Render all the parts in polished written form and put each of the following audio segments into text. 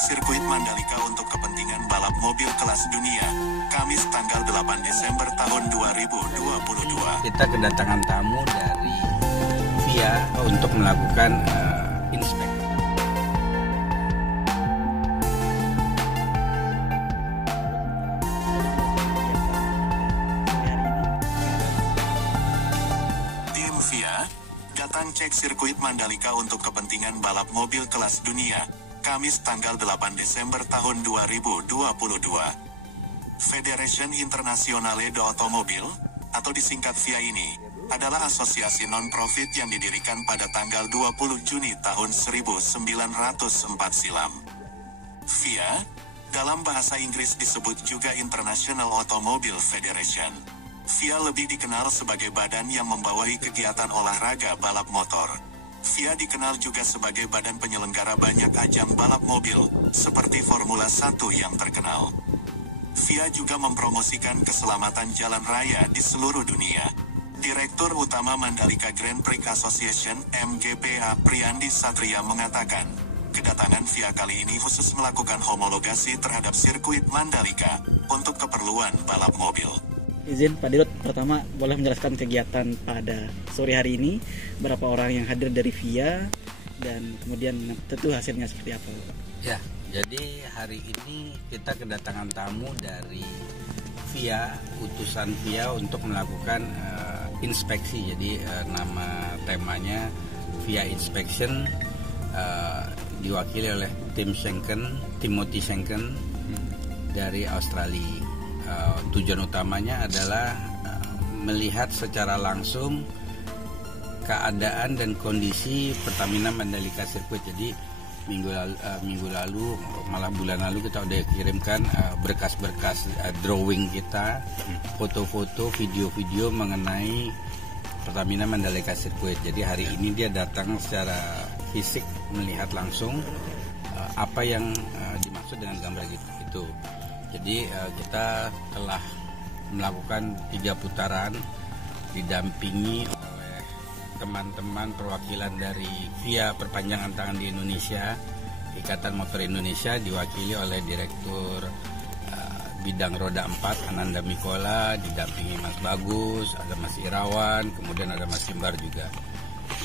cek sirkuit Mandalika untuk kepentingan balap mobil kelas dunia, Kamis tanggal 8 Desember tahun 2022. Kita kedatangan tamu dari FIA untuk melakukan inspeksi. Tim FIA datang cek sirkuit Mandalika untuk kepentingan balap mobil kelas dunia, Kamis tanggal 8 Desember tahun 2022. Federation Internationale d'Automobile, atau disingkat FIA ini, adalah asosiasi non-profit yang didirikan pada tanggal 20 Juni tahun 1904 silam. FIA, dalam bahasa Inggris disebut juga International Automobile Federation. FIA lebih dikenal sebagai badan yang membawahi kegiatan olahraga balap motor. FIA dikenal juga sebagai badan penyelenggara banyak ajang balap mobil, seperti Formula 1 yang terkenal. FIA juga mempromosikan keselamatan jalan raya di seluruh dunia. Direktur Utama Mandalika Grand Prix Association (MGPA) Priyandi Satria mengatakan, kedatangan FIA kali ini khusus melakukan homologasi terhadap sirkuit Mandalika untuk keperluan balap mobil. Izin Pak Dirut, pertama boleh menjelaskan kegiatan pada sore hari ini, berapa orang yang hadir dari FIA, dan kemudian tentu hasilnya seperti apa, Pak? Ya, jadi hari ini kita kedatangan tamu dari FIA, utusan FIA untuk melakukan inspeksi. Jadi nama temanya FIA Inspection, diwakili oleh Timothy Schenken dari Australia. Tujuan utamanya adalah melihat secara langsung keadaan dan kondisi Pertamina Mandalika Circuit. Jadi minggu lalu, malah bulan lalu kita udah kirimkan berkas-berkas drawing kita, foto-foto, video-video mengenai Pertamina Mandalika Circuit. Jadi hari ini dia datang secara fisik melihat langsung apa yang dimaksud dengan gambar itu. Jadi kita telah melakukan 3 putaran didampingi oleh teman-teman perwakilan dari FIA Perpanjangan Tangan di Indonesia, Ikatan Motor Indonesia, diwakili oleh Direktur Bidang Roda 4 Ananda Mikola, didampingi Mas Bagus, ada Mas Irawan, kemudian ada Mas Simbar juga.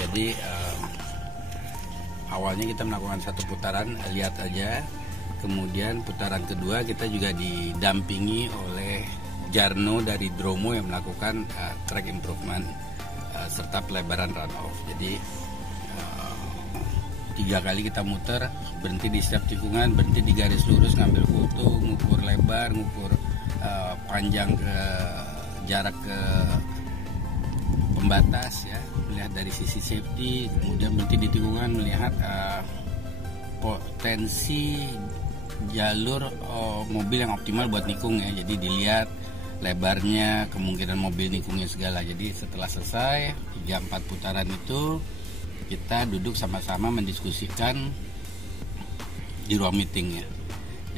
Jadi awalnya kita melakukan 1 putaran, lihat aja. Kemudian putaran kedua kita juga didampingi oleh Jarno dari Dromo yang melakukan track improvement serta pelebaran runoff. Jadi 3 kali kita muter, berhenti di setiap tikungan, berhenti di garis lurus, ngambil foto, ngukur lebar, ngukur panjang ke jarak ke pembatas, ya, melihat dari sisi safety. Kemudian berhenti di tikungan, melihat potensi jalur mobil yang optimal buat nikung, ya. Jadi dilihat lebarnya, kemungkinan mobil nikungnya segala. Jadi setelah selesai 3-4 putaran itu, kita duduk sama-sama mendiskusikan di ruang meeting, ya.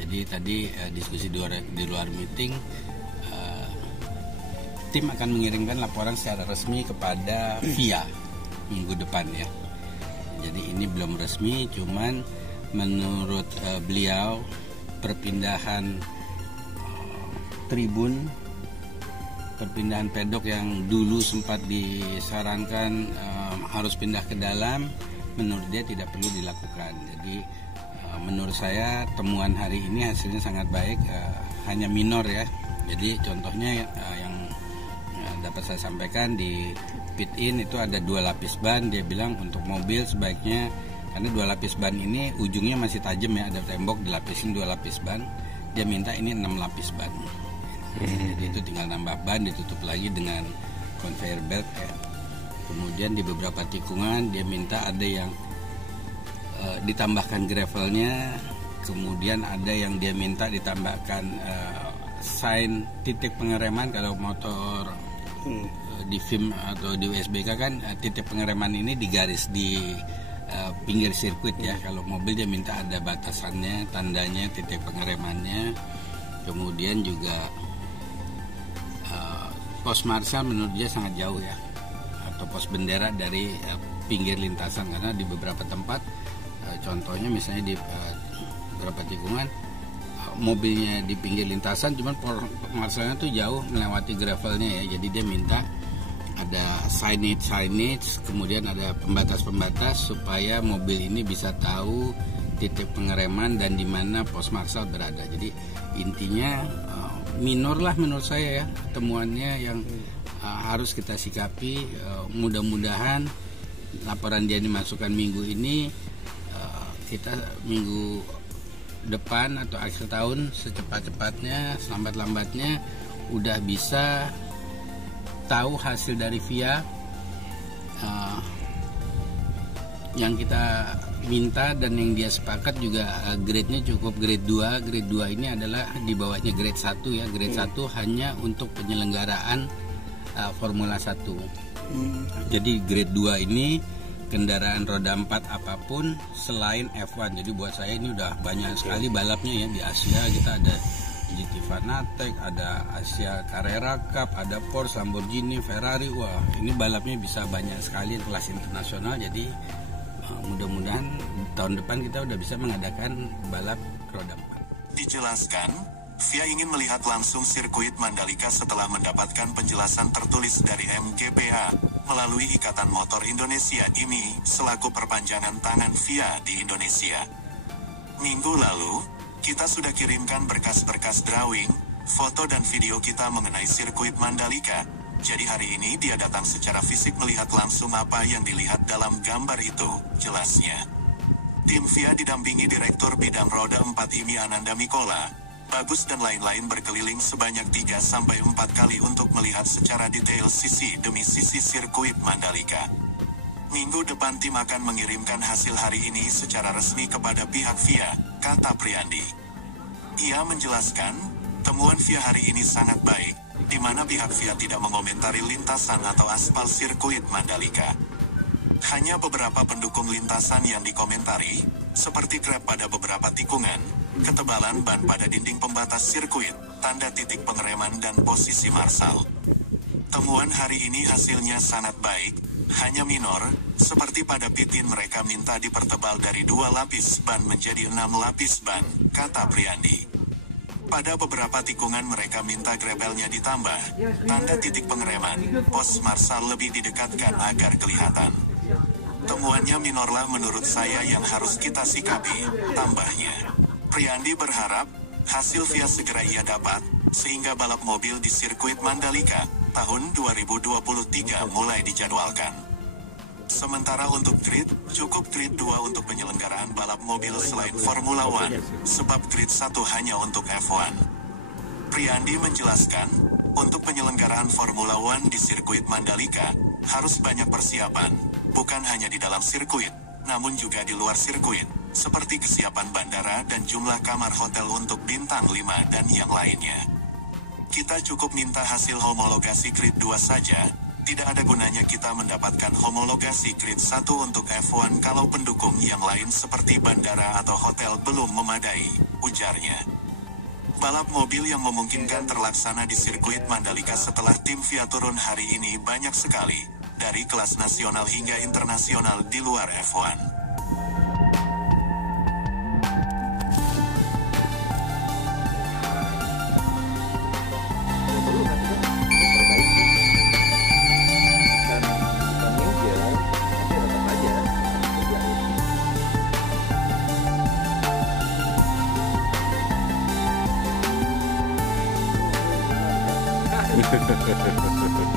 Jadi tadi diskusi di luar meeting, tim akan mengirimkan laporan secara resmi kepada FIA minggu depan, ya. Jadi ini belum resmi, cuman menurut beliau perpindahan tribun, perpindahan pedok yang dulu sempat disarankan harus pindah ke dalam, menurut dia tidak perlu dilakukan. Jadi menurut saya temuan hari ini hasilnya sangat baik, hanya minor, ya. Jadi contohnya yang dapat saya sampaikan di pit in itu ada 2 lapis ban. Dia bilang untuk mobil sebaiknya, karena 2 lapis ban ini ujungnya masih tajam, ya, ada tembok, dilapisin 2 lapis ban. Dia minta ini 6 lapis ban. Jadi itu tinggal nambah ban, ditutup lagi dengan conveyor belt, ya. Kemudian di beberapa tikungan dia minta ada yang ditambahkan gravelnya. Kemudian ada yang dia minta ditambahkan sign titik pengereman. Kalau motor di film atau di USBK kan titik pengereman ini digaris di pinggir sirkuit, ya. Kalau mobil dia minta ada batasannya, tandanya, titik pengeremannya. Kemudian juga pos marshal menurut dia sangat jauh, ya, atau pos bendera dari pinggir lintasan, karena di beberapa tempat contohnya misalnya di beberapa tikungan mobilnya di pinggir lintasan, cuman Marcelnya tuh jauh melewati gravelnya ya, jadi dia minta ada signage, kemudian ada pembatas-pembatas supaya mobil ini bisa tahu titik pengereman dan di mana pos Marcel berada. Jadi intinya minor lah menurut saya ya temuannya yang harus kita sikapi. Mudah-mudahan laporan dia dimasukkan minggu ini, kita minggu depan atau akhir tahun secepat-cepatnya, selambat-lambatnya udah bisa tahu hasil dari VIA yang kita minta dan yang dia sepakat juga. Grade-nya cukup grade 2. Grade 2 ini adalah di bawahnya grade 1 ya. Grade 1 hanya untuk penyelenggaraan Formula 1. Jadi grade 2 ini kendaraan roda 4 apapun selain F1. Jadi buat saya ini udah banyak sekali balapnya ya. Di Asia kita ada GT Fanatec, ada Asia Carrera Cup, ada Porsche, Lamborghini, Ferrari. Wah, ini balapnya bisa banyak sekali kelas internasional. Jadi mudah-mudahan tahun depan kita udah bisa mengadakan balap roda 4. Dijelaskan, VIA ingin melihat langsung sirkuit Mandalika setelah mendapatkan penjelasan tertulis dari MGPA melalui Ikatan Motor Indonesia IMI selaku perpanjangan tangan VIA di Indonesia. Minggu lalu, kita sudah kirimkan berkas-berkas drawing, foto dan video kita mengenai sirkuit Mandalika. Jadi hari ini dia datang secara fisik melihat langsung apa yang dilihat dalam gambar itu, jelasnya. Tim VIA didampingi Direktur Bidang Roda 4 IMI Ananda Mikola, Bagus dan lain-lain berkeliling sebanyak 3-4 kali untuk melihat secara detail sisi demi sisi sirkuit Mandalika. Minggu depan tim akan mengirimkan hasil hari ini secara resmi kepada pihak VIA, kata Priandi. Ia menjelaskan, temuan VIA hari ini sangat baik, di mana pihak VIA tidak mengomentari lintasan atau aspal sirkuit Mandalika. Hanya beberapa pendukung lintasan yang dikomentari, seperti grab pada beberapa tikungan, ketebalan ban pada dinding pembatas sirkuit, tanda titik pengereman dan posisi Marcel. Temuan hari ini hasilnya sangat baik, hanya minor, seperti pada pit-in mereka minta dipertebal dari 2 lapis ban menjadi 6 lapis ban, kata Priandi. Pada beberapa tikungan mereka minta grebelnya ditambah, tanda titik pengereman, pos Marcel lebih didekatkan agar kelihatan. Temuannya minorlah menurut saya yang harus kita sikapi, tambahnya. Priandi berharap, hasil VIA segera ia dapat, sehingga balap mobil di sirkuit Mandalika, tahun 2023 mulai dijadwalkan. Sementara untuk grid, cukup grid 2 untuk penyelenggaraan balap mobil selain Formula One, sebab grid 1 hanya untuk F1. Priandi menjelaskan, untuk penyelenggaraan Formula One di sirkuit Mandalika, harus banyak persiapan, bukan hanya di dalam sirkuit, namun juga di luar sirkuit, seperti kesiapan bandara dan jumlah kamar hotel untuk bintang 5 dan yang lainnya. Kita cukup minta hasil homologasi grid 2 saja, tidak ada gunanya kita mendapatkan homologasi grid 1 untuk F1 kalau pendukung yang lain seperti bandara atau hotel belum memadai, ujarnya. Balap mobil yang memungkinkan terlaksana di sirkuit Mandalika setelah tim VIA turun hari ini banyak sekali, dari kelas nasional hingga internasional di luar F1. Hehehe